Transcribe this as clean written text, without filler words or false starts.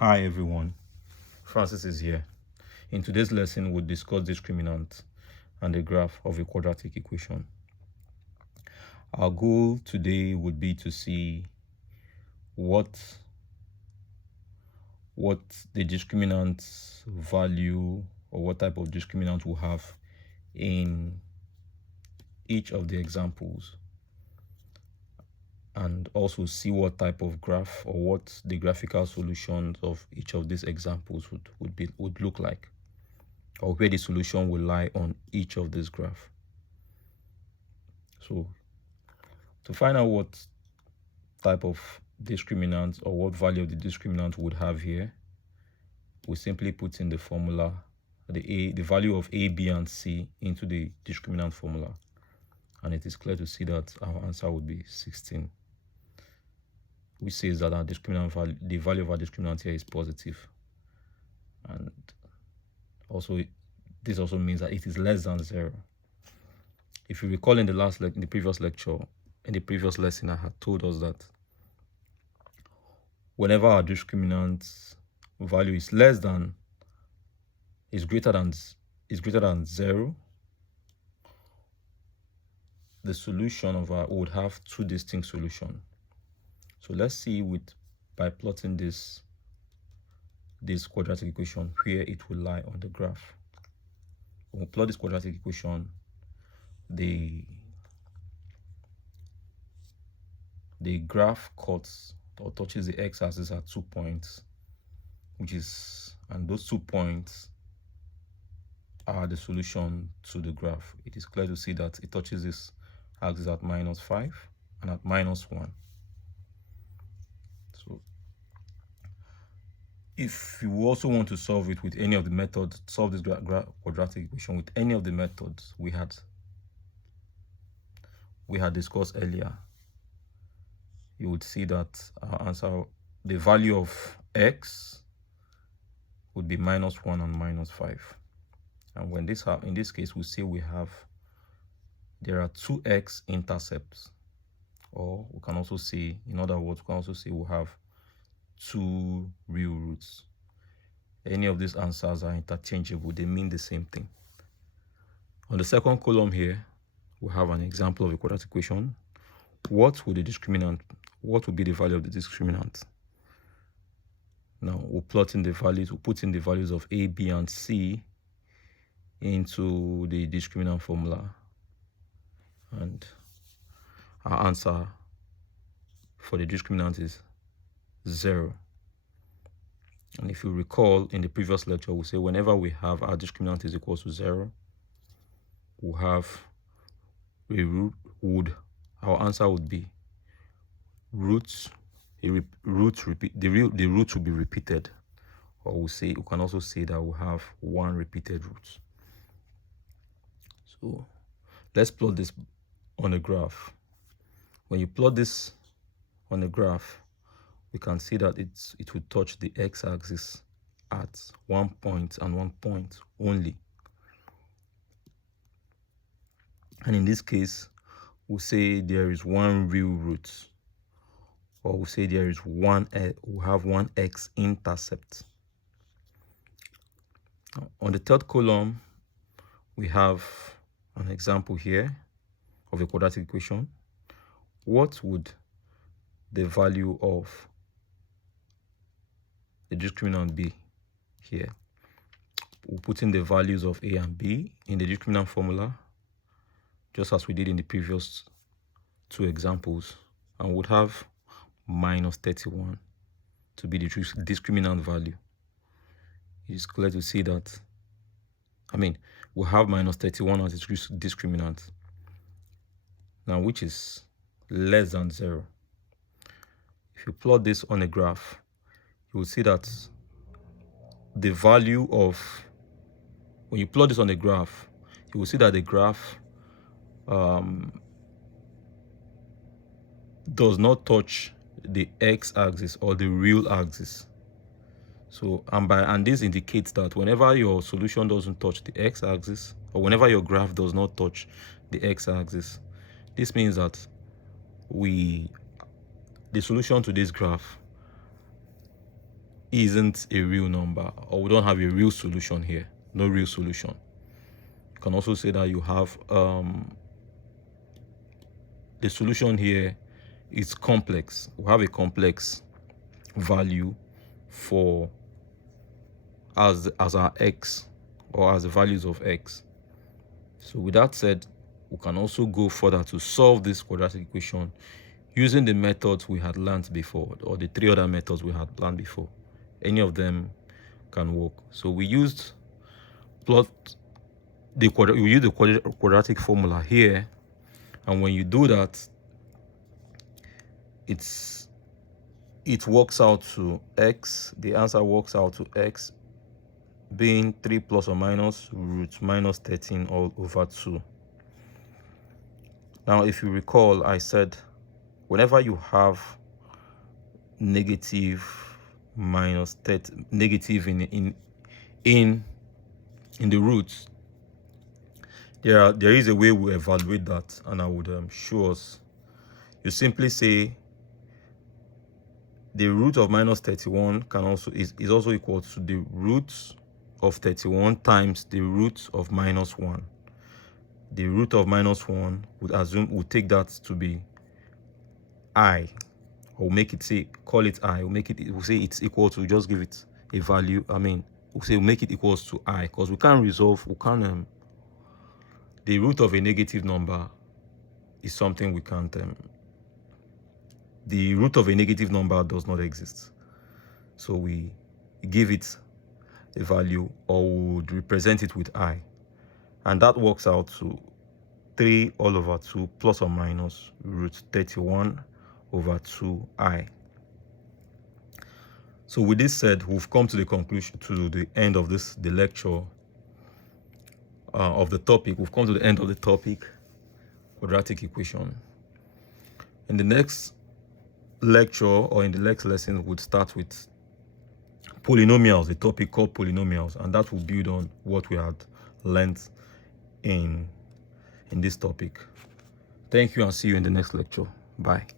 Hi everyone, Francis is here. In today's lesson, we'll discuss discriminant and the graph of a quadratic equation. Our goal today would be to see what the discriminant value or what type of discriminant we'll have in each of the examples, and also see what type of graph or what the graphical solutions of each of these examples would look like, or where the solution will lie on each of these graphs. So to find out what type of discriminant or what value of the discriminant would have here, we simply put in the formula, the value of A, B, and C into the discriminant formula, and it is clear to see that our answer would be 16, which says that our discriminant value, the value of our discriminant here is positive, and also this also means that it is less than 0. If you recall, in the previous lesson, I had told us that whenever our discriminant value is greater than 0, the solution of our would have two distinct solutions. So let's see by plotting this quadratic equation where it will lie on the graph. When we plot this quadratic equation, the graph cuts or touches the x-axis at 2 points, and those 2 points are the solution to the graph. It is clear to see that it touches this axis at -5 and at -1. So if you also want to solve it with any of the methods, solve this quadratic equation with any of the methods we had discussed earlier, you would see that our answer, the value of x, would be -1 and -5. And when in this case, we say there are two x intercepts, or we can also say, in other words, we can also say we have two real roots. Any of these answers are interchangeable, they mean the same thing. On the second column here, we have an example of a quadratic equation. What would be the value of the discriminant? Now we'll put in the values of A, B, and C into the discriminant formula, and our answer for the discriminant is 0. And if you recall, in the previous lecture, we say whenever we have our discriminant is equal to 0, we'll have our answer would be roots. The root will be repeated, or we can also say that we have one repeated root. So let's plot this on a graph. When you plot this on a graph, we can see that it will touch the x-axis at 1 point and 1 point only. And in this case, we'll say there is one real root, or we'll say there is we'll have one x-intercept. On the third column, we have an example here of a quadratic equation. What would the value of the discriminant be here? We'll put in the values of A and B in the discriminant formula, just as we did in the previous two examples, and would have -31 to be the discriminant value. It's clear to see that, we'll have -31 as the discriminant, now, which is less than 0. If you plot this on a graph, you will see that the value of, when you plot this on a graph, you will see that the graph does not touch the x-axis or the real axis. So and this indicates that whenever your solution doesn't touch the x-axis, or whenever your graph does not touch the x-axis, this means that the solution to this graph isn't a real number, or we don't have a real solution here, no real solution. You can also say that you have the solution here is complex. We have a complex value for as our x, or as the values of x. So with that said, we can also go further to solve this quadratic equation using the methods we had learned before, or the 3 other methods we had learned before. Any of them can work. So we used the quadratic formula here, and when you do that, it works out to x. The answer works out to x being 3 plus or minus root minus 13 all over 2. Now, if you recall, I said whenever you have negative minus 30, negative in the roots, there is a way we evaluate that, and I would show us. You simply say the root of minus 31 is also equal to the root of 31 times the root of minus 1. The root of minus 1 would take that to be I, or make it call it I. We'll say it's equal to, just give it a value. We'll make it equals to I, because we can't the root of a negative number is something we can't the root of a negative number does not exist. So we give it a value, or would represent it with I. And that works out to 3 all over 2 plus or minus root 31 over 2I. So with this said, we've come to the conclusion, to the end of the lecture of the topic. We've come to the end of the topic, quadratic equation. In the next lecture, or in the next lesson, we'll start with polynomials, a topic called polynomials, and that will build on what we had learned in this topic. Thank you, and see you in the next lecture. Bye.